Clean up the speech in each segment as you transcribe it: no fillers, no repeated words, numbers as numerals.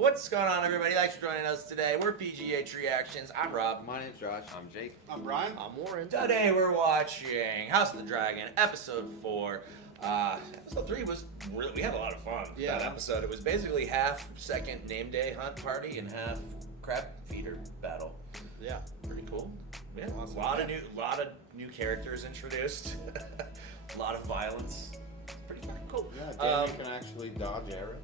What's going on, everybody? Thanks for joining us today. We're PGH Reactions. I'm Rob. My name's Josh. I'm Jake. I'm Brian. I'm Warren. Today we're watching House of the Dragon, Episode 4. Episode 3 was really, we had a lot of fun with that episode. It was basically half second name day hunt party and half crab feeder battle. Yeah. Pretty cool. Yeah. Awesome. A lot of new characters introduced. A lot of violence. Pretty fucking cool. Yeah, Danny can actually dodge arrows.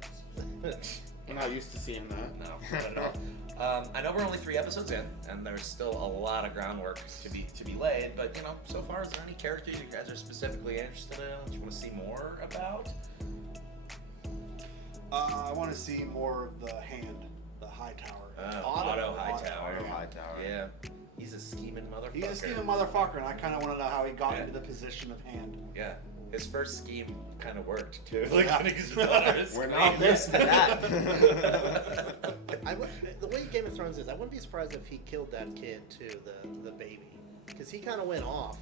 We're not used to seeing that. No, not at all. I know we're only 3 episodes in, and there's still a lot of groundwork to be laid. But you know, so far, is there any characters you guys are specifically interested in that you want to see more about? I want to see more of the hand, the high tower. Otto Hightower. Otto Hightower. Yeah, he's a scheming motherfucker. He's a scheming motherfucker, and I kind of want to know how he got into the position of hand. Yeah. His first scheme kind of worked too. Like getting his daughter's We're not missing that. The way Game of Thrones is, I wouldn't be surprised if he killed that kid too, the baby, because he kind of went off.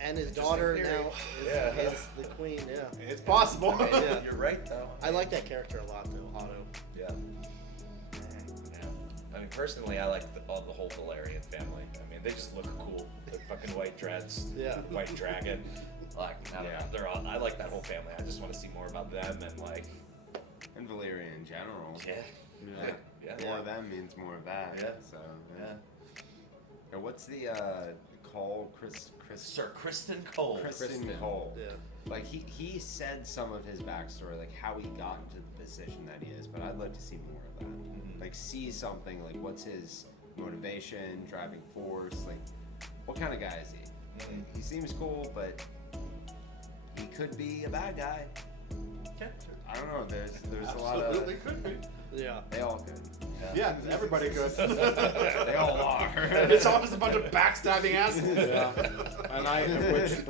And his daughter now is the queen. Yeah, It's possible. Yeah, you're right though. I like that character a lot though, Otto. Yeah. I mean, personally, I like the whole Valerian family. I mean, they just look cool. The fucking white dreads, white dragon. Like, they're all. I like that whole family. I just want to see more about them And Valyria in general. Yeah. More of them means more of that. Yeah. So. Yeah. And what's the Cole? Sir Kristen Cole. Kristen Cole. Yeah. Like he said some of his backstory, like how he got into the position that he is. But I'd like to see more of that. Mm-hmm. Like see something. Like what's his motivation, driving force? Like what kind of guy is he? Mm-hmm. He seems cool, but he could be a bad guy. Yeah. I don't know. There's a lot of. Absolutely could be. Yeah. They all could. Yeah, everybody could. They all are. It's all just a bunch of backstabbing assholes. Yeah. And which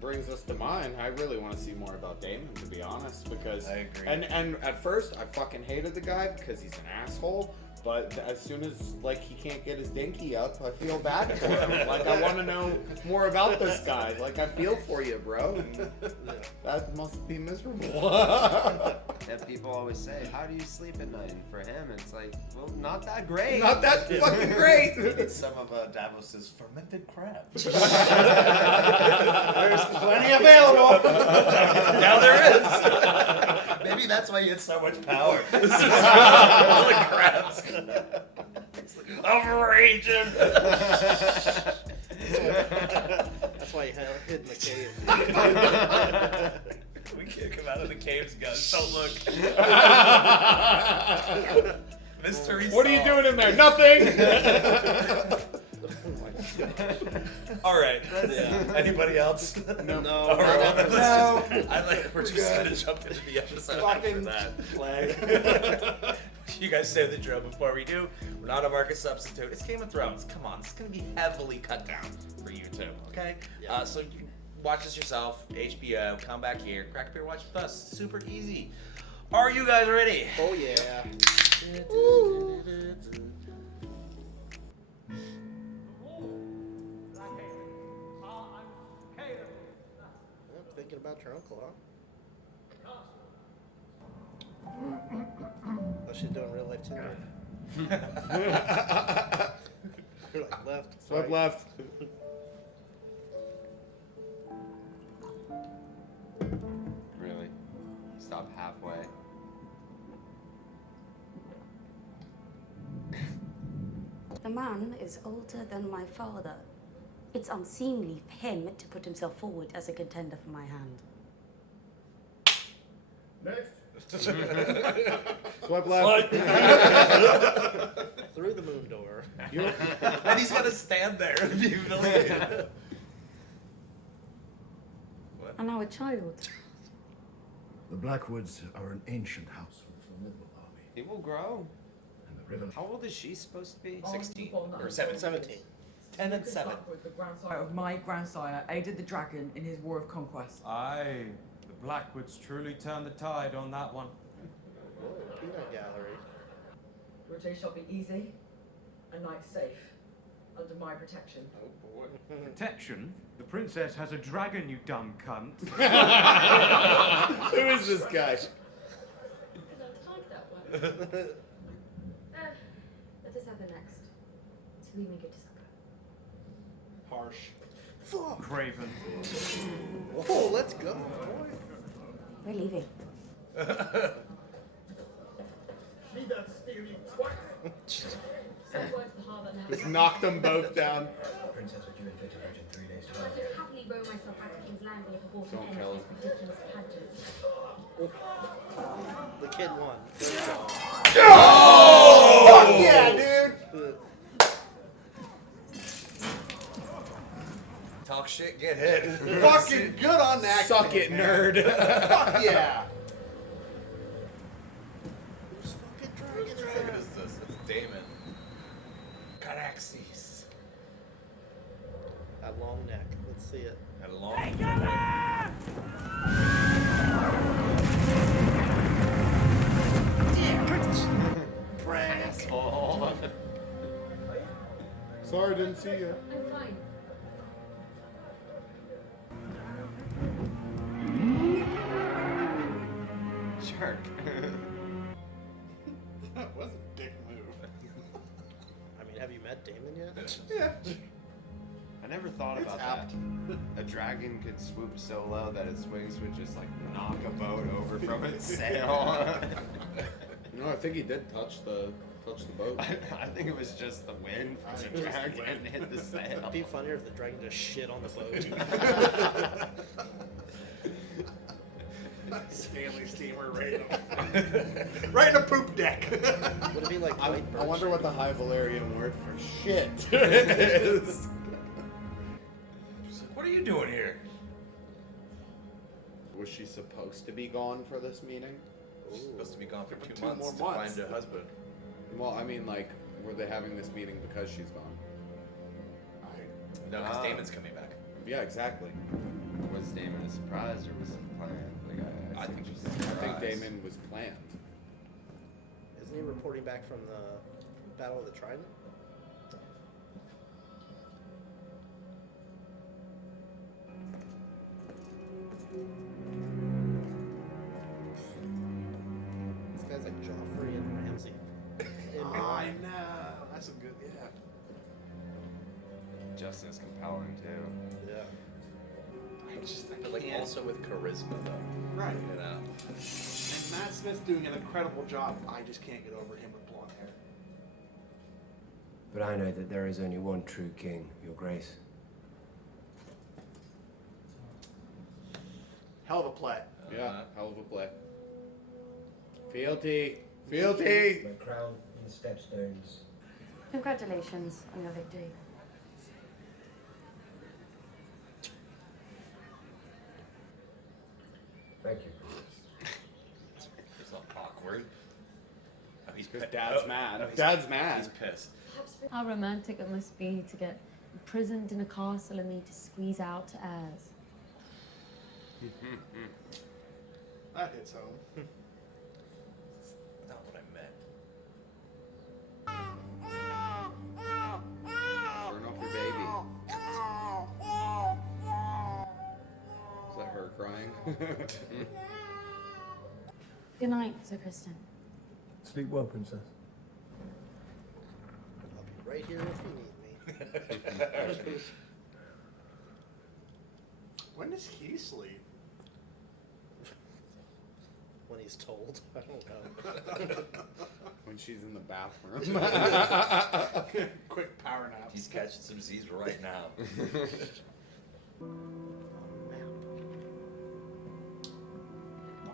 brings us to mine. I really want to see more about Daemon, to be honest, because I agree. And at first I fucking hated the guy because he's an asshole. But as soon as he can't get his dinky up, I feel bad for him. Like I want to know more about this guy. Like I feel for you, bro. That must be miserable. And people always say, "How do you sleep at night?" And for him, it's like, well, not that great. Not that fucking great. It's some of Davos's fermented crabs. There's plenty available. Now there is. Maybe that's why you had so much power. This is all the crabs. I'm raging. That's why he hid in the cave. We can't come out of the caves, guys. Don't look. Mystery What are you solved. doing in there? Nothing. All right. Anybody else? No. All right, well, we're just gonna jump into the episode after Fucking that. flag. You guys say the drill before we do. We're not a market substitute. It's Game of Thrones. Come on, it's gonna be heavily cut down for you too. Okay. Yeah. So you can watch this yourself. HBO. Come back here. Crack a beer. Watch with us. Super easy. Are you guys ready? Oh yeah. Thinking about your uncle, huh? How's she doing real life Tinder? You're like left. Swipe left. Really? Stop halfway. The man is older than my father. It's unseemly for him to put himself forward as a contender for my hand. Swipe left. Through the moon door. And he's gonna stand there and be humiliated. And now a child. The Blackwoods are an ancient house with a formidable army. He will grow. And the river. How old is she supposed to be? 16 or 17. 10 and 7. The grandsire of my grandsire aided the dragon in his war of conquest. Aye, the Blackwoods truly turned the tide on that one. Peanut gallery. Your day shall be easy, and night safe, under my protection. Oh boy. Protection? The princess has a dragon, you dumb cunt. Who is this guy? Don't type that Let us have the next. So we may get to supper. Harsh. Fuck. Craven. Oh, let's go. We're leaving. Be that steely twat. Send word to the harbour now. Just knocked them both down. Princess was due in Victoria in 3 days' I time. could happily row myself back to King's Landing if I bought Don't an end kill to this ridiculous pageant. The kid won. Fuck yeah, dude! Talk shit, get hit. Fucking good on that. Suck kid, it, man. nerd. Fuck yeah. Who's fucking dragon is What that? is this? It's Damon. Caraxes. That long neck. Let's see it. Had a long. Asshole. Sorry, didn't see you. I'm fine. Shark. That was a dick move. I mean, have you met Damon yet? Yeah. I never thought It's about apt. that. A dragon could swoop so low that its wings would just like knock a boat over from its sail. No, I think he did touch the boat. I think it was just the wind from the dragon hit the sail. It'd be funnier if the dragon just shit on the boat. Stanley steamer right in a, right in a poop deck. Would it be like I white birch? wonder what the High Valerian word for shit is. She's like, what are you doing here? Was she supposed to be gone for this meeting? She's supposed to be gone for For 2 2 months more to months. find a husband. Well, I mean, like, were they having this meeting because she's gone? No, because Ah. Damon's coming back. Yeah, exactly. Was Damon a surprise or was it planned? Like, I think she's a I think surprise. Damon was planned. Isn't he reporting back from the Battle of the Trident? This guy's like Joffrey and Ramsay. I know. That's a good. Yeah. just as compelling too. Yeah. But like also with charisma though. Right. You know. And Matt Smith's doing an incredible job. I just can't get over him with blonde hair. But I know that there is only one true king, Your Grace. Hell of a play. Yeah, hell of a play. Fealty! Fealty! My crown and stepstones. Congratulations on your victory. Thank you. It's not awkward. Oh, he's Because pissed. Dad's mad. No, he's- Dad's mad. He's pissed. How romantic it must be to get imprisoned in a castle and need to squeeze out heirs. That hits home. Not what I meant. Turn off your baby. Is that her crying? Good night, Sir Kristen. Sleep well, Princess. I'll be right here if you need me. When does he sleep? When he's told. I don't know. When she's in the bathroom. Quick power nap. He's catching some Z's right now.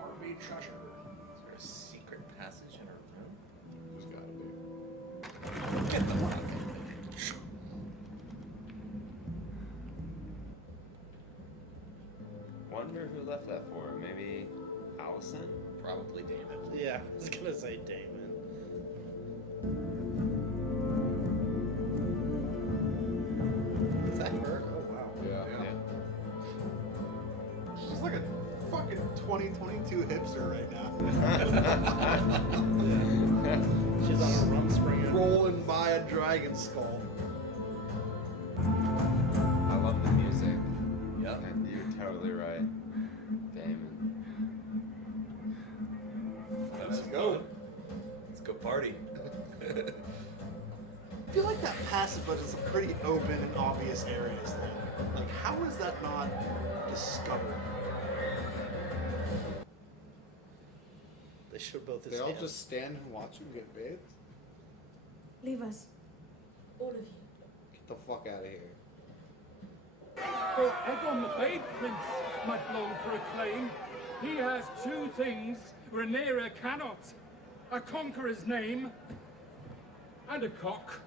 Army treasure. Is there a secret passage in her room? There's gotta be. Get the fuck. Wonder who left that for? Maybe Allison? Probably Damon. Yeah, I was gonna say Damon. Is that her? Oh wow. Yeah. She's like a fucking 2022 hipster right now. She's on a Rumspringer. Rolling by a dragon skull. I love the music. Yep. And you're totally right. Damon. That was Let's go. fun. go party. I feel like that passage is a pretty open and obvious areas though. Like, how is that not discovered? They showed both his They all hands. just stand and watch him get bathed? Leave us. All of you. Get the fuck out of here. For Egon the Babe Prince might long for acclaim. He has two things Rhaenyra cannot. A conqueror's name and a cock.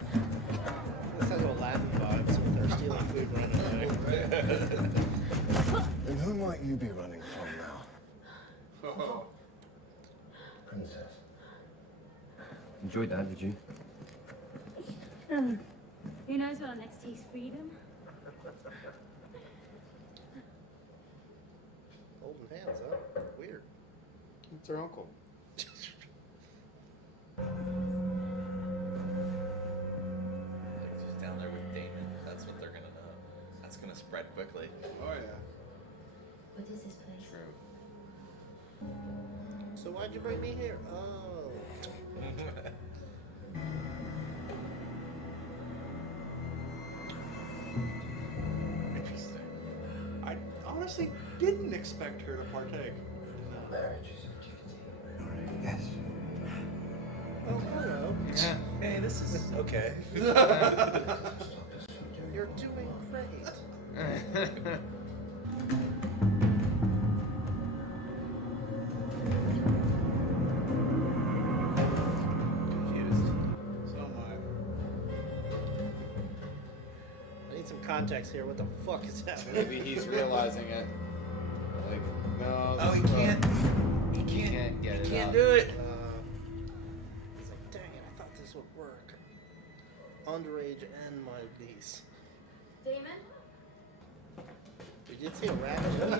This has Aladdin vibes with their stealing food running away. And who might you be running from now? Princess. Enjoyed that, did you? Who knows what our next taste freedom? Holding hands, huh? Weird. It's her uncle. She's down there with Damon. That's what they're gonna know. That's gonna spread quickly. Oh yeah. What is this place? True. So why'd you bring me here? Oh. Interesting. I honestly didn't expect her to partake. Marriage is a duty. Yes. Oh, hello. Hey, this is okay. You're doing great. Confused. So am I need some context here. What the fuck is happening? Maybe he's realizing it. Like, no. Oh, he this is can't. He can't get it He can't up. do it. He's like, dang it, I thought this would work. Underage and my niece. Damon? We did see a rabbit in the,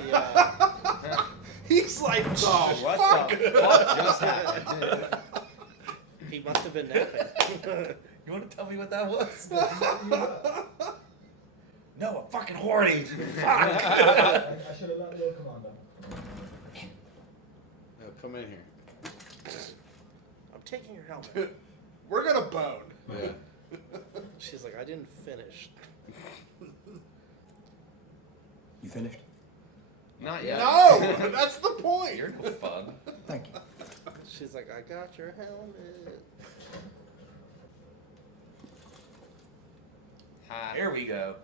He's like, oh, What the fuck just happened? he must have been napping. You want to tell me what that was? No, a fucking horny. Fuck. I should have let Lord Commander. No, come in here. I'm taking your helmet. we're gonna bone. Yeah. She's like, I didn't finish. You finished? Not yet. No, that's the point. You're no fun. Thank you. She's like, I got your helmet. Ha. Here we go.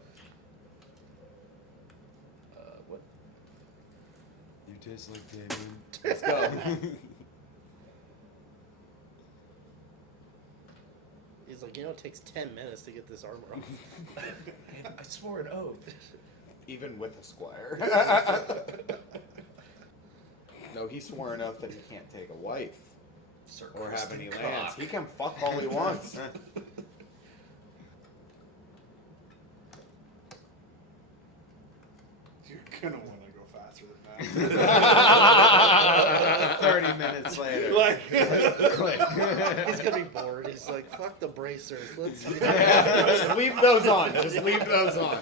What? You taste like Damien. Let's go. He's like, it takes 10 minutes to get this armor off. Man, I swore an oath. Even with a squire. No, he swore an oath that he can't take a wife Sir or have Kristen any Cock. lands. He can fuck all he wants. You're gonna want to go faster than that. 30 minutes later. Like, Click. He's gonna be bored. He's like, fuck the bracers. Let's Just leave those on. Just leave those on.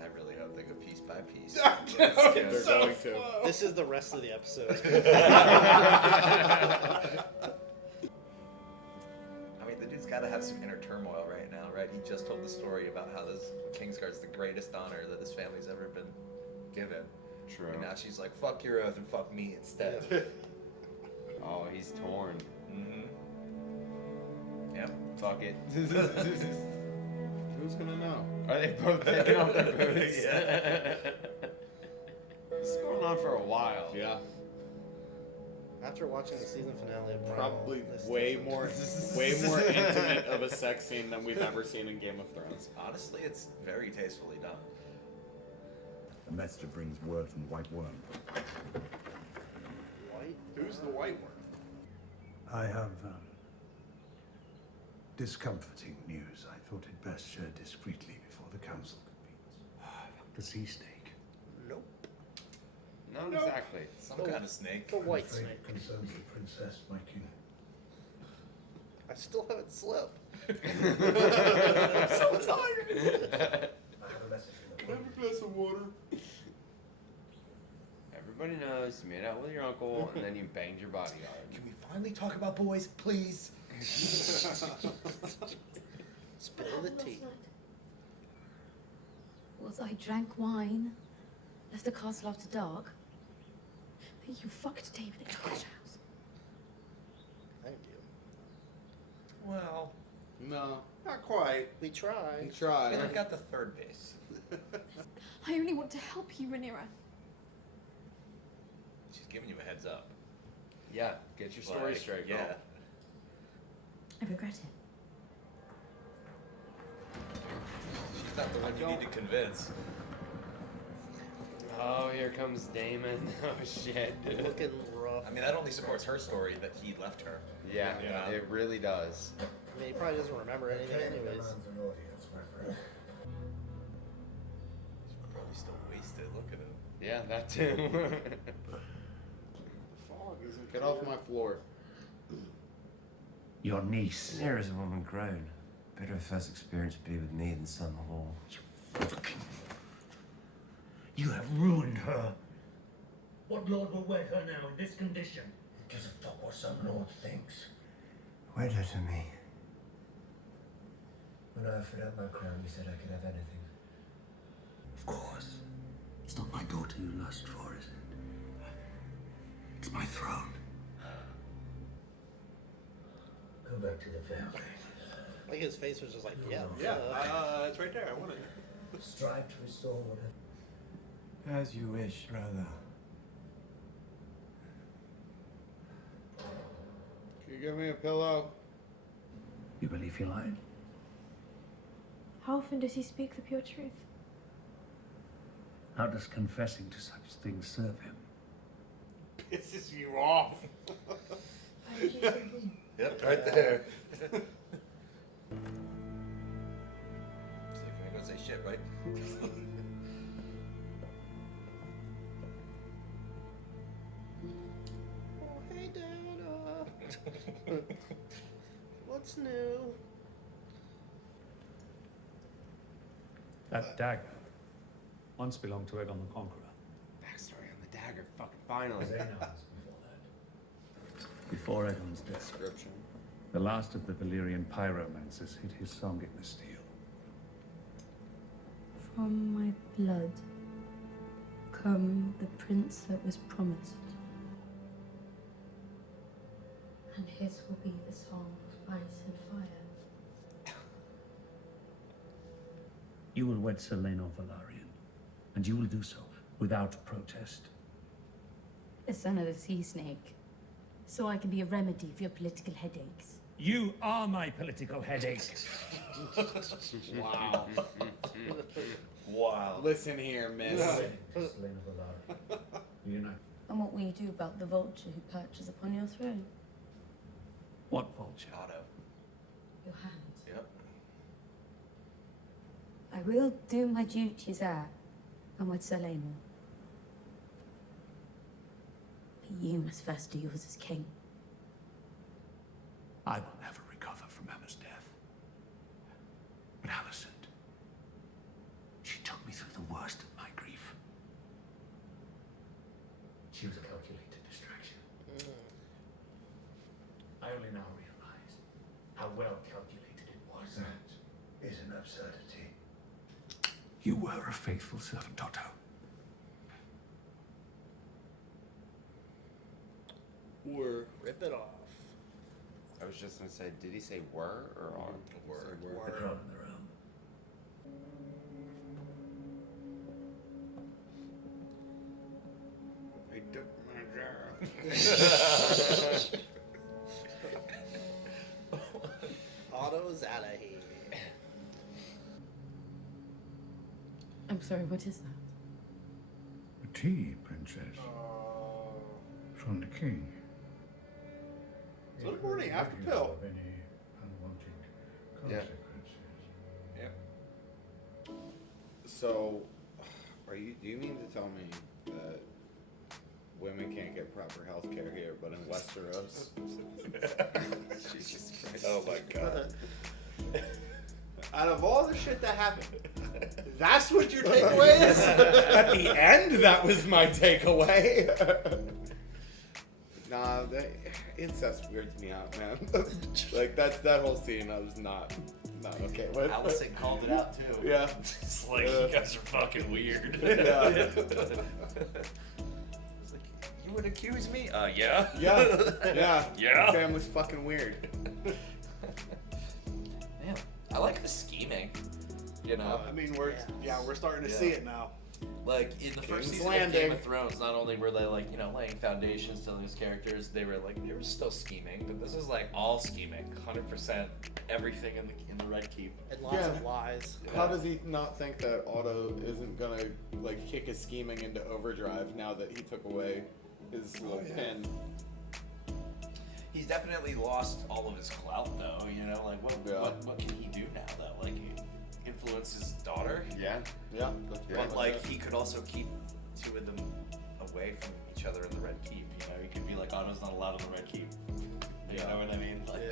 I really hope they go piece by piece. They're going to. This is the rest of the episode. I mean, the dude's got to have some inner turmoil right now, right? He just told the story about how this Kingsguard's the greatest honor that his family's ever been given. True. And now she's like, fuck your oath and fuck me instead. Oh, he's torn. Mm-hmm. Yep. Fuck it. Who's gonna know? Are they both taking off their boots? Yeah. This is going on for a while. Yeah. After watching the season finale of Primal, Probably this way doesn't- more intimate of a sex scene than we've ever seen in Game of Thrones. Honestly, it's very tastefully done. The messenger brings word from White Worm. White? who's the white one? I have discomforting news. I thought it best shared discreetly before the council convenes. The sea snake. Nope. Not exactly. Some kind of snake. The white Afraid snake. it concerns the princess, my king. I still haven't slept. I'm so tired. I have a message from the Have a glass of water. Everybody knows you made out with your uncle and then you banged your bodyguard. Can we finally talk about boys, please? Spill the tea. Was I drank wine, left the castle after dark. You fucked David at George's house. Thank you. Well, No, not quite. We tried. We tried. I got the third base. I only want to help you, Rhaenyra. She's giving you a heads up. Yeah, get your story Like, straight, girl. yeah. I regret it. She's not the one you need to convince. Oh, here comes Damon. Oh shit. Looking rough. I mean, that only supports her story that he left her. Yeah, Yeah. it really does. I mean, he probably doesn't remember anything anyways. She's probably still wasted. Look at him. Yeah, that too. The fog isn't. Get off my floor. Your niece. Here is a woman grown. Better her first experience be with me than some hall. You have ruined her. What lord will wed her now in this condition? It gives a fuck what some lord thinks. Wed her to me. When I offered up my crown, you said I could have anything. Of course. It's not my daughter you lust for, is it? It's my throne. Go back to the family. Like his face was just like, yeah. Yeah, it's right there. I want it. Strive to restore whatever. As you wish, brother. Can you give me a pillow? You believe he lied? How often does he speak the pure truth? How does confessing to such things serve him? Pisses you off. Yep, right there. So you can go say shit, right? Oh, hey, Dad. What's new? That dagger once belonged to Aegon the Conqueror. Backstory on the dagger, fucking finally. Before Aegon's death, Description. the last of the Valyrian pyromancers hid his song in the steel. From my blood come the prince that was promised. And his will be the song of ice and fire. You will wed Selena Velaryon, and you will do so without protest. The son of the sea snake. So I can be a remedy for your political headaches. You are my political headache. Wow. Wow. Listen here, miss. You know And what will you do about the vulture who perches upon your throne? what vulture? Otto. Your hand. Yep. I will do my duties there and with Selena. But you must first do yours as king. I will never recover from Emma's death. But Alicent, she took me through the worst of my grief. She was a calculated distraction. I only now realize how well calculated it was. That is an absurdity. You were a faithful servant, Otto. Were. Rip it off. I was just gonna say, did he say were or are? Word. The crown in the realm. I took my job. Otto's out of here. I'm sorry, what is that? A tea, princess. From the king. So the morning after pill. Any unwanted Yeah. consequences. Yep. So, do you mean to tell me that women can't get proper health care here, but in Westeros? Jesus Christ. Oh my god. Out of all the shit that happened, that's what your takeaway is? At the end, that was my takeaway. Nah, incest weirds me out, man. Like that whole scene, I was not okay with. Allison called it out too. Yeah, it's like you guys are fucking weird. Yeah. It's like, you would accuse me? Yeah. Yeah. Yeah. The family's fucking weird. Man, I like the scheming. You know. I mean, we're starting to see it now. Like in the first King's season Landing. of Game of Thrones, not only were they like, you know, laying foundations to these characters, they were still scheming, but this is like all scheming, 100% everything in the Red Keep. And lots of lies. How does he not think that Otto isn't gonna like kick his scheming into overdrive now that he took away his little pin? He's definitely lost all of his clout, though. You know, like what can he do now, though? Like influence his daughter. Yeah. But like he could also keep two of them away from each other in the Red Keep. You know, he could be like, Otto's not allowed in the Red Keep. You know what I mean? Like,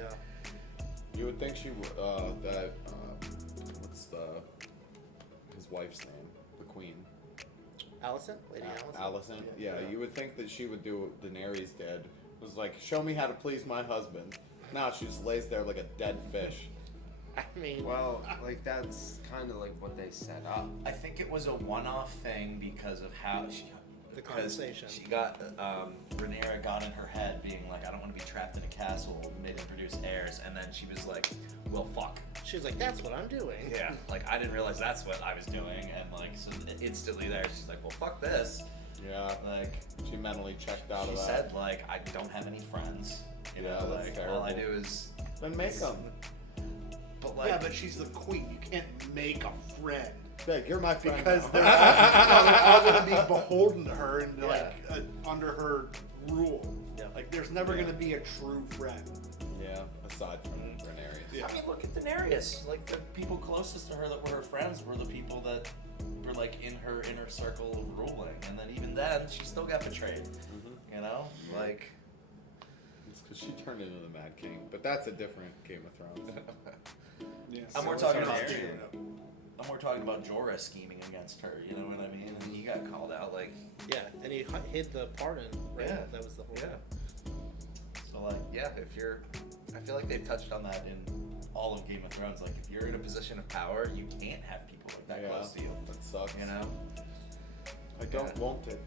You would think she would that what's his wife's name? The Queen. Allison? Lady Allison? Allison. Yeah, you would think that she would do what Daenerys did. It was like, show me how to please my husband. Now she just lays there like a dead fish. I mean, well, like that's kind of like what they set up. I think it was a one-off thing because of how the conversation. She got Rhaenyra got in her head being like, I don't want to be trapped in a castle made to produce heirs, and then she was like, well, fuck. She was like, that's what I'm doing. Yeah, like I didn't realize that's what I was doing, and like so instantly there, she's like, well, fuck this. Yeah, like she mentally checked out she of that. She said like, I don't have any friends. You know, that's like terrible. all I do is then make them. But like, yeah, but she's the queen. You can't make a friend. Yeah, you're my friend. Because they're all going to be beholden to her and under her rule. Yeah. Like there's never going to be a true friend. Yeah, aside from Daenerys. Yeah. I mean, look at Daenerys. Like the people closest to her that were her friends were the people that were like in her inner circle of ruling, and then even then, she still got betrayed. Mm-hmm. You know, like it's because she turned into the Mad King, but that's a different Game of Thrones. I'm more talking about Jorah scheming against her. You know what I mean? And he got called out. Like and he hid the pardon. Right? Yeah, that was the whole. Yeah. So like, if you're, I feel like they've touched on that in all of Game of Thrones. Like, if you're in a position of power, you can't have people like that close to you. That sucks. You know. I don't want it.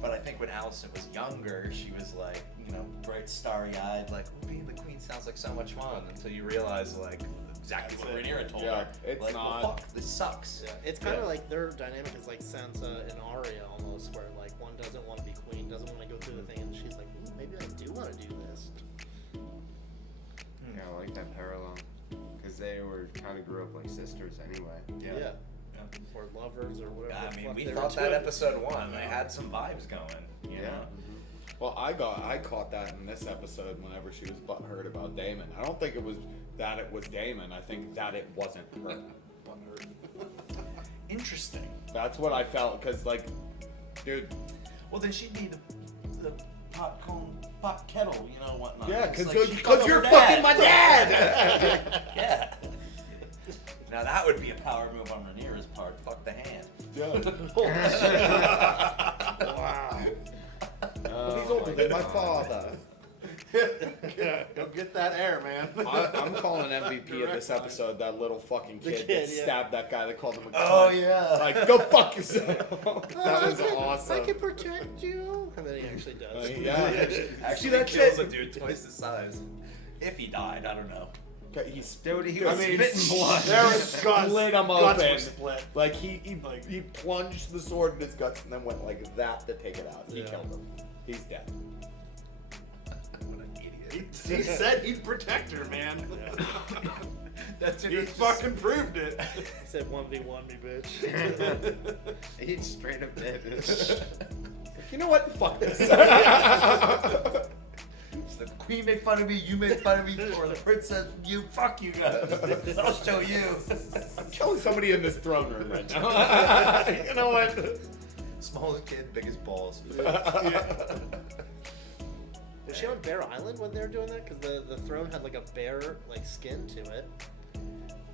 But I think when Allison was younger, she was like, you know, bright, starry-eyed, like, being the queen sounds like so much fun. Until you realize, like, exactly what Rhaenyra told her. It's like, not. Well, fuck, this sucks. Yeah, it's kind of like their dynamic is like Sansa and Arya almost, where like one doesn't want to be queen, doesn't want to go through the thing, and she's like, maybe I do want to do this. Yeah, I like that parallel. Because they kind of grew up like sisters anyway. Yeah. Or lovers or whatever. I mean, we thought that episode 1, they had some vibes going. You know? Well, I caught that in this episode whenever she was butthurt about Daemon. I don't think it was that it was Daemon. I think that it wasn't her. Butthurt. Interesting. That's what I felt, because, like, dude. Well, then she'd be the pot kettle, you know, whatnot. Yeah, because you're fucking my dad! Yeah. Now that would be a power move on Rhaenyra's part. Fuck the hand. Wow. He's older than my father. Go get that air, man. I'm calling MVP of this episode that little fucking kid that stabbed that guy that called him a cunt. Oh, yeah. Like, go fuck yourself. That was awesome. I can protect you. And then he actually does. Actually, See that kills shit? a dude twice the size. If he died, I don't know. He was spitting blood. There was guts. Split him Guts open. were split. Like he plunged the sword in his guts and then went like that to take it out. He killed him. He's dead. What an idiot. He said he'd protect her, man. That's he fucking proved it. He said 1v1 me, bitch. He straight up did. You know what? Fuck this. The queen made fun of me, you made fun of me, or the princess, you, fuck you guys. I'll show you. I'm killing somebody in this throne room right now. You know what? Smallest kid, biggest balls. Was she on Bear Island when they were doing that? Because the throne had like a bear like skin to it.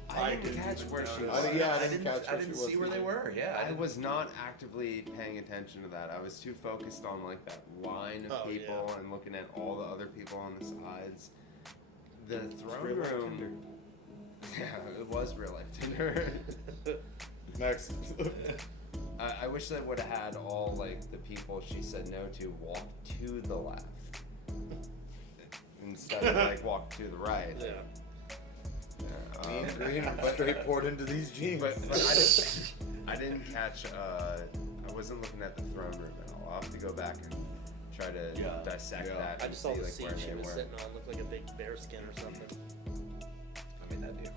I didn't catch where she was. I didn't see where they were. Yeah, I was not actively paying attention to that. I was too focused on like that line of people and looking at all the other people on the sides. The throne room. Yeah, it was real life Tinder. Next. I wish they would have had all like the people she said no to walk to the left instead of like walk to the right. Yeah. Me and Green straight poured into these jeans. But I didn't catch. I wasn't looking at the throne room at all. I'll have to go back and try to dissect that. I and just saw see, the like, seat where she they was were. sitting on. Looked like a big bear skin or something. I mean, that'd be a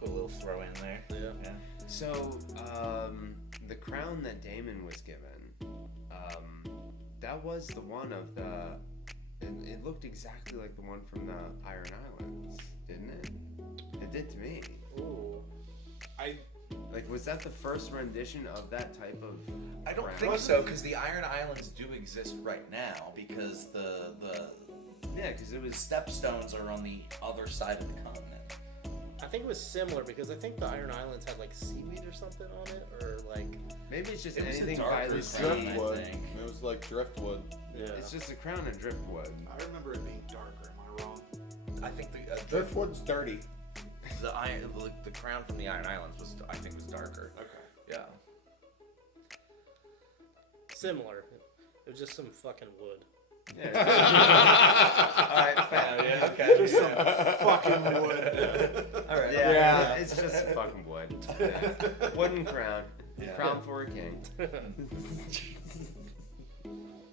cool little throw in there. Yeah. So, the crown that Damon was given, that was the one of the. It looked exactly like the one from the Iron Islands, didn't it? It did to me. Ooh. Was that the first rendition of that type of? I don't crown? think so, because the Iron Islands do exist right now, because because it was stepstones are on the other side of the continent. I think it was similar because I think the Iron Islands had like seaweed or something on it, or like maybe it's just it was anything a by darker the crown, sea. I Driftwood. think. It was like driftwood. Yeah. It's just a crown of driftwood. I remember it being darker. Am I wrong? I think the Driftwood's dirty. the crown from the Iron Islands was darker. Okay. Yeah. similar. It was just some fucking wood. Yeah. Alright, fair. Yeah, okay. Just some fucking wood. Alright. Yeah, it's just fucking wood. Wooden crown. Yeah. Crown for a king.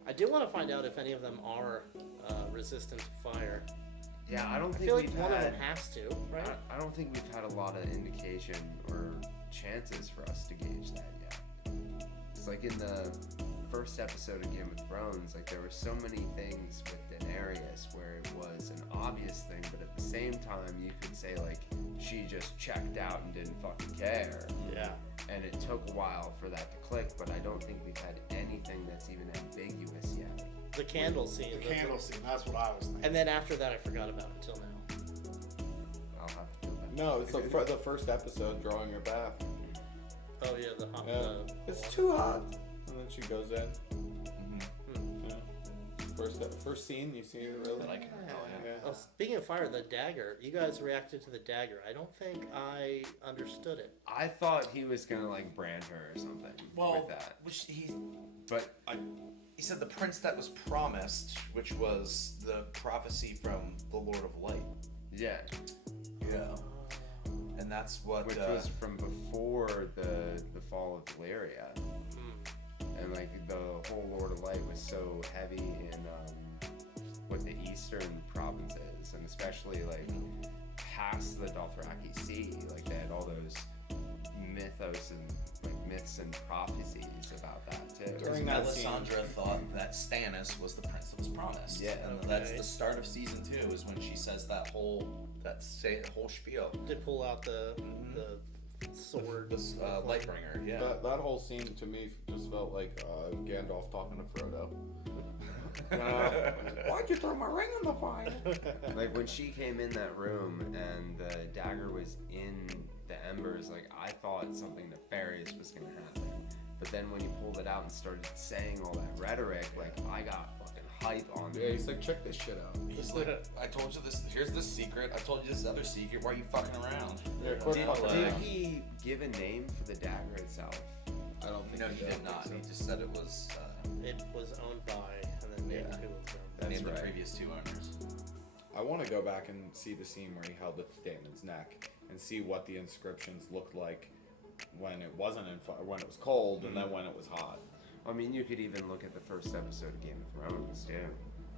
I do want to find out if any of them are resistant to fire. Yeah, I don't think feel like we've one of had- them has to, right? I don't think we've had a lot of indication or chances for us to gauge that yet. It's like in the first episode of Game of Thrones, like there were so many things with Daenerys where it was an obvious thing, but at the same time you could say like she just checked out and didn't fucking care. Yeah. And it took a while for that to click, but I don't think we've had anything that's even ambiguous yet. The candle scene. The candle scene, that's what I was thinking. And then after that, I forgot about it until now. I'll have to go back. No, it's the first episode, drawing her bath. Oh yeah, the hot. Yeah. It's too hot. And then she goes in. Mm-hmm. Yeah. First scene, you see it really. Like, Oh, speaking of fire, the dagger. You guys reacted to the dagger. I don't think I understood it. I thought he was gonna like brand her or something with that. Which But he said the prince that was promised, which was the prophecy from the Lord of Light. yeah, Yeah. And that's what which was from before the fall of Valyria. And like the whole Lord of Light was so heavy in what the eastern provinces, and especially like past the Dothraki Sea, like they had all those mythos and like myths and prophecies about that too. During Melisandre thought that Stannis was the prince that was promised. Yeah, and that's the start of season 2 is when she says that whole spiel. Did pull out the sword, the Lightbringer. Yeah. That whole scene to me just felt like Gandalf talking to Frodo. Why'd you throw my ring in the fire? Like when she came in that room and the dagger was in the embers, like I thought something nefarious was gonna happen. But then when he pulled it out and started saying all that rhetoric, like I got fucking hype on it. Yeah, he's like, check this shit out. He's like, I told you this. Here's this secret. I told you this other secret. Why are you fucking around? Did he give a name for the dagger itself? I don't think No, he did not. He just said it was. It was owned by, and then named who it was owned. Named the previous 2 owners. I want to go back and see the scene where he held it to Damon's neck and see what the inscriptions looked like when it wasn't when it was cold, and then when it was hot. I mean, you could even look at the first episode of Game of Thrones too,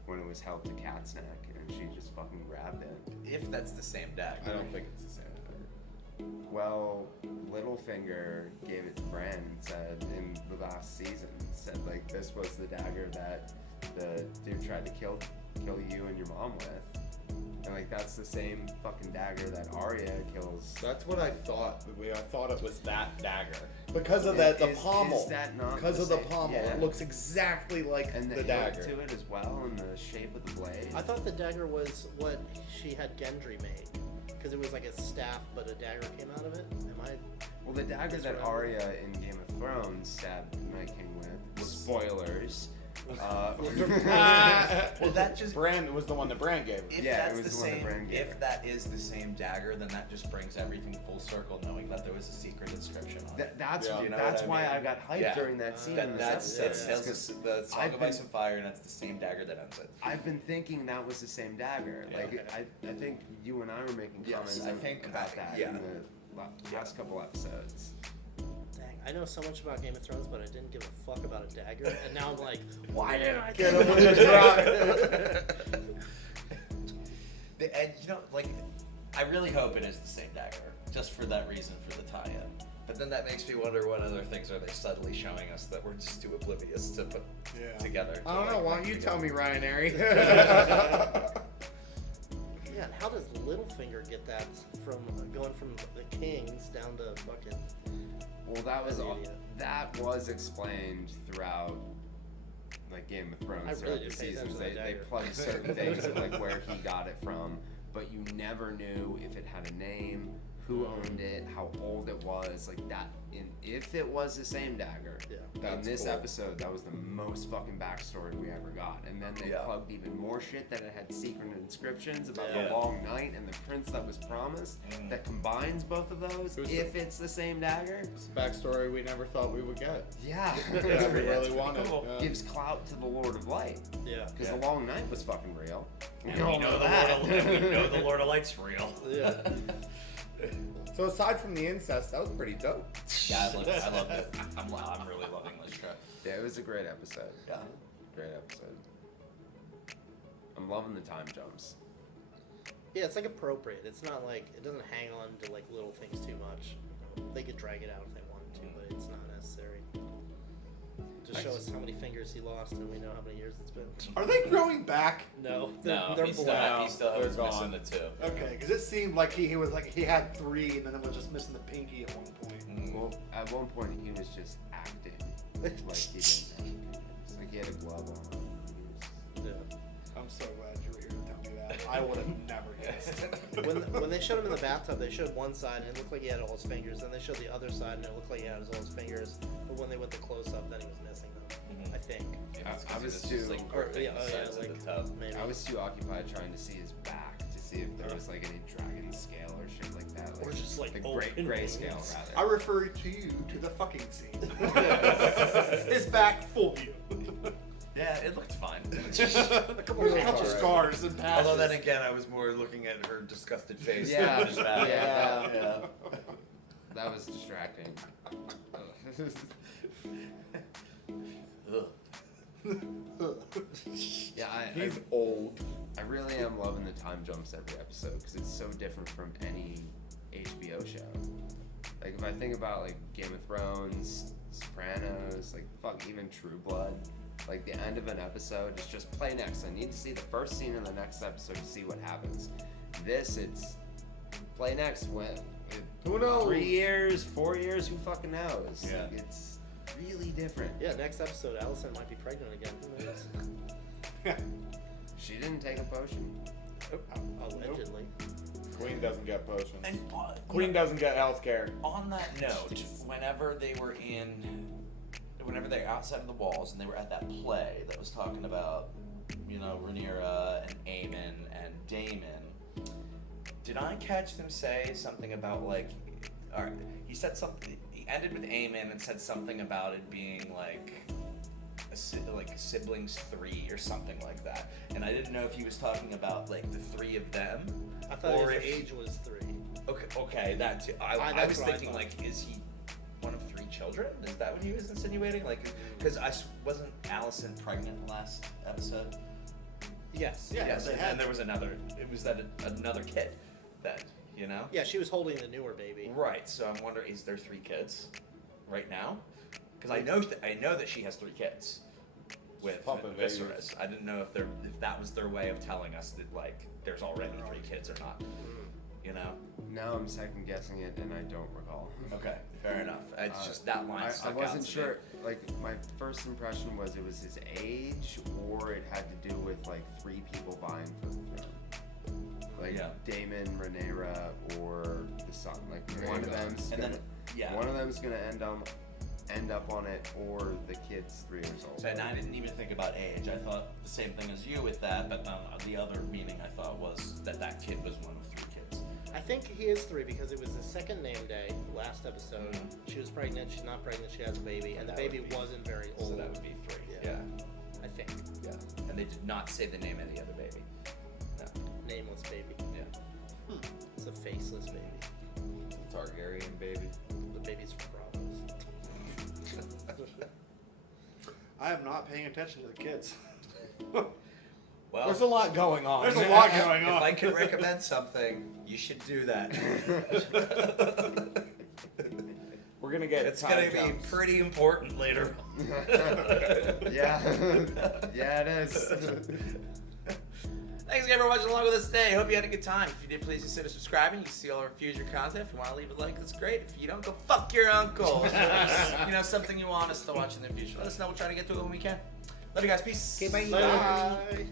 when it was held to Kat's neck and she just fucking grabbed it. If that's the same dagger. I don't think it's the same dagger. Well, Littlefinger gave it to Bran and said in the last season, said like this was the dagger that the dude tried to kill you and your mom with. And like that's the same fucking dagger that Arya kills. That's what I thought. I thought it was that dagger because of the pommel. Is that not because of the pommel? Yeah. It looks exactly like and the dagger to it as well, and the shape of the blade. I thought the dagger was what she had Gendry make, because it was like a staff, but a dagger came out of it. Am I? Well, the dagger that Arya in Game of Thrones stabbed the Night King with was spoilers. Well, that just Bran was the one that Bran gave. If that's the same, if that is the same dagger, then that just brings everything full circle, knowing that there was a secret inscription on it. That's you know that's what why mean? I got hyped during that scene. That's the Song of Ice and Fire, and that's the same dagger that ends it. I've been thinking that was the same dagger. Yeah. Like I think you and I were making comments about that in the last couple episodes. Dang, I know so much about Game of Thrones, but I didn't give a fuck about a dagger, and now I'm like, why didn't I get him with the drop? And you know, like, I really hope it is the same dagger, just for that reason, for the tie-in. But then that makes me wonder what other things are they subtly showing us that we're just too oblivious to put together. I don't know. Why don't you tell me, Ryan Airy? Yeah, and how does Littlefinger get that from going from the kings down to fucking? Well, that was explained throughout like Game of Thrones I really throughout did the pay seasons. attention to that They dagger. plugged certain things of like where he got it from, but you never knew if it had a name, who owned it, how old it was, like that. If it was the same dagger, in this episode, that was the most fucking backstory we ever got. And then they plugged even more shit that it had secret inscriptions about the long night and the prince that was promised that combines both of those. If it's the same dagger, it's a backstory we never thought we would get. Yeah, we really wanted. Gives clout to the Lord of Light. Yeah, because the long night was fucking real. And we know that. We know the Lord of Light's real. Yeah. So aside from the incest, that was pretty dope. Yeah, I love it. I'm really loving this show. Yeah, it was a great episode. Yeah. Great episode. I'm loving the time jumps. Yeah, it's like appropriate. It's not like it doesn't hang on to like little things too much. They could drag it out if they wanted to, but it's not necessary. Just show us how many fingers he lost, and we know how many years it's been. Are they growing back? No, No, they're he black. still was missing the two. Okay, because it seemed like he was like he had three, and then it was just missing the pinky at one point. Well, at one point he was just acting like he didn't have fingers. Like he had a glove on. I'm so glad you were here to tell me that. I would have never guessed. When they showed him in the bathtub, they showed one side and it looked like he had all his fingers. Then they showed the other side and it looked like he had all his fingers. But when they went to close up, then he was missing them. I think. I was too. Maybe. I was too occupied trying to see his back to see if there was like any dragon scale or shit like that. Or just like the open gray scale wings. rather. I refer to you to the fucking scene. His back, full view. Yeah, it looked fine. A couple scars and patches. Although then again, I was more looking at her disgusted face. Yeah, than just that. yeah. That was distracting. Yeah, He's old. I really am loving the time jumps every episode because it's so different from any HBO show. Like if I think about like Game of Thrones, Sopranos, like fuck even True Blood, like the end of an episode is just play next. I need to see the first scene in the next episode to see what happens. This it's play next. When who knows? 3 years, 4 years, who fucking knows? Yeah. Like, it's really different. Yeah, next episode, Allison might be pregnant again. Who knows? She didn't take a potion. Allegedly. Queen doesn't get potions. And Queen doesn't get healthcare. On that note, whenever they were outside of the walls and they were at that play that was talking about, you know, Rhaenyra and Aemon and Daemon, did I catch them say something about like, all right, he said something, he ended with Aemon and said something about it being like siblings 3 or something like that, and I didn't know if he was talking about like the 3 of them. I thought his age was 3. Okay, that too. I that's was what I thinking thought. like, is he one of 3 children? Is that what he was insinuating? Like, because wasn't Allison pregnant last episode? Yes. Yeah, Yes, they and had- then there was another. It was that another kid, then, you know. Yeah, she was holding the newer baby. Right. So I'm wondering, is there 3 kids right now? Because I know that she has 3 kids. with Puppet Viserys. I didn't know if that was their way of telling us that like there's already 3 kids or not. You know? Now I'm second guessing it and I don't recall. Okay, fair enough. It's just that line I stuck wasn't out to sure. me. Like my first impression was it was his age, or it had to do with like 3 people vying for the throne. Like Daemon, Rhaenyra, or the son. Like one of them's one of them's gonna end up on it, or the kid's 3 years old. So, and I didn't even think about age. I thought the same thing as you with that, but the other meaning I thought was that kid was one of 3 kids. I think he is 3 because it was the second name day last episode. She was pregnant. She's not pregnant. She has a baby, and the baby wasn't very old. So that would be 3. Yeah. I think. Yeah. And they did not say the name of the other baby. No. Nameless baby. Yeah. It's a faceless baby. Targaryen baby. The baby's from Bravos. I am not paying attention to the kids. Well, there's a lot going on. There's a lot going on. If I could recommend something, you should do that. We're gonna get. It's gonna be pretty important later. Yeah, it is. Thanks again for watching along with us today. Hope you had a good time. If you did, please consider subscribing. You can see all our future content. If you want to leave a like, that's great. If you don't, go fuck your uncle. Something you want us to watch in the future. Let us know. We'll try to get to it when we can. Love you guys. Peace. Okay, bye. Bye.